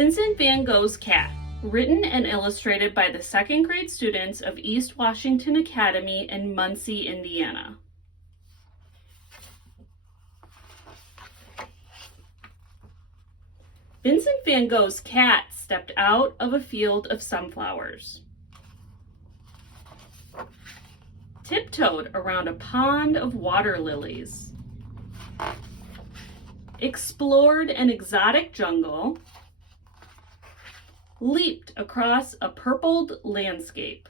Vincent van Gogh's Cat, written and illustrated by the second grade students of East Washington Academy in Muncie, Indiana. Vincent van Gogh's cat stepped out of a field of sunflowers, tiptoed around a pond of water lilies, explored an exotic jungle, leaped across a purpled landscape,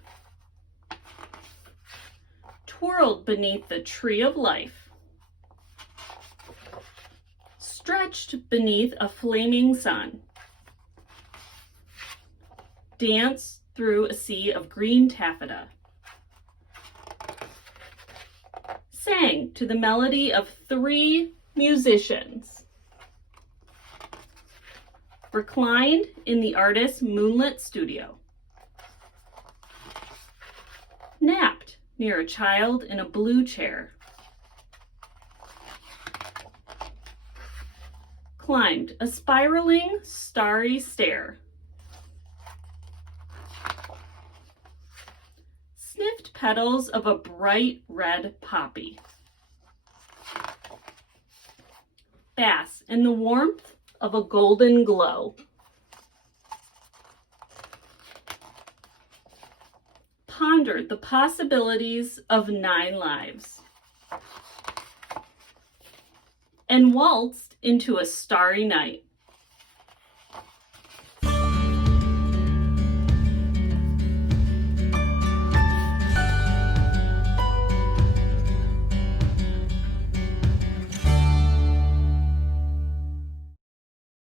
twirled beneath the tree of life, stretched beneath a flaming sun, danced through a sea of green taffeta, sang to the melody of 3 musicians, reclined in the artist's moonlit studio, napped near a child in a blue chair, climbed a spiraling starry stair, sniffed petals of a bright red poppy, basked in the warmth of a golden glow, pondered the possibilities of 9 lives, and waltzed into a starry night.